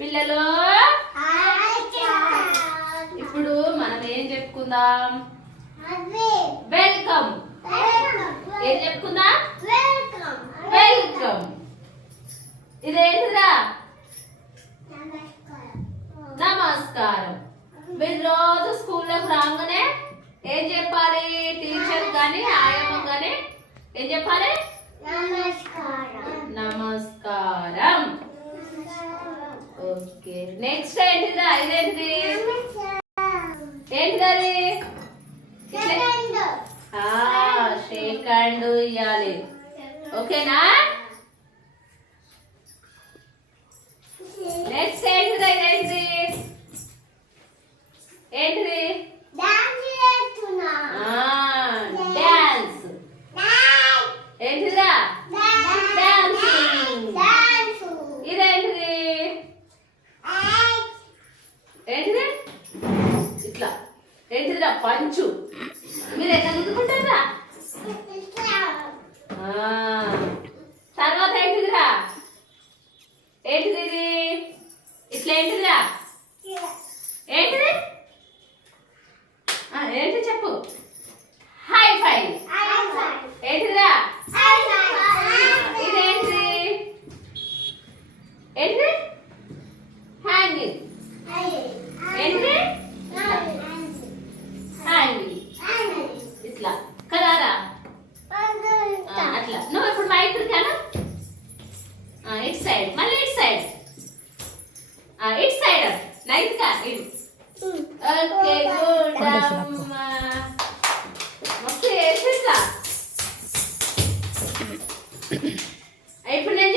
పిల్లలు ఇప్పుడు మనం ఏం చెప్పుకుందాం? వెల్కమ్. ఏం చెప్పుకుందాం? వెల్కమ్. ఇదేంటిరా? నమస్కారం. మీరు రోజు స్కూల్లోకి రాగానే ఏం చెప్పాలి? టీచర్ కానీ ఆయమ్మ కానీ ఏం చెప్పాలి? నమస్కారం. ఓకే, నెక్స్ట్ ఏంటిదా? ఇదేంటిది? ఏంటిది? షేక్ హ్యాండ్ ఇవ్వాలి. ఓకేనా? నెక్స్ట్ ఏంటిదా? ఇదేంటిది? ఏంటిది? డాన్స్. ఏంటిదా? డాన్సింగ్. ఇదేంటిది? ఏంటిది? ఇట్లా. ఏంటిదిరా? పంచు. మీరు ఎట్లా గుర్తుకుంటారా? తర్వాత ఏంటిదిరా? ఏంటిది ఇది? ఇట్లా ఏంటిదిరా? ఏంటిది? ఏంటి చెప్పు. హై ఫై. ఏంటిదిరా? ఇదేంటిది? ఏంటిది? హ్యాంగింగ్. ఏంటిది? హ్యాంగింగ్. ఇట్లా కదారా? అట్లా. నువ్వు ఇప్పుడు మా ఇద్దరు కానా? ఇటు సైడ్, మళ్ళీ ఇటు సైడ్, ఇటు సైడ్. నైట్ కా ఇటు. Okay, good.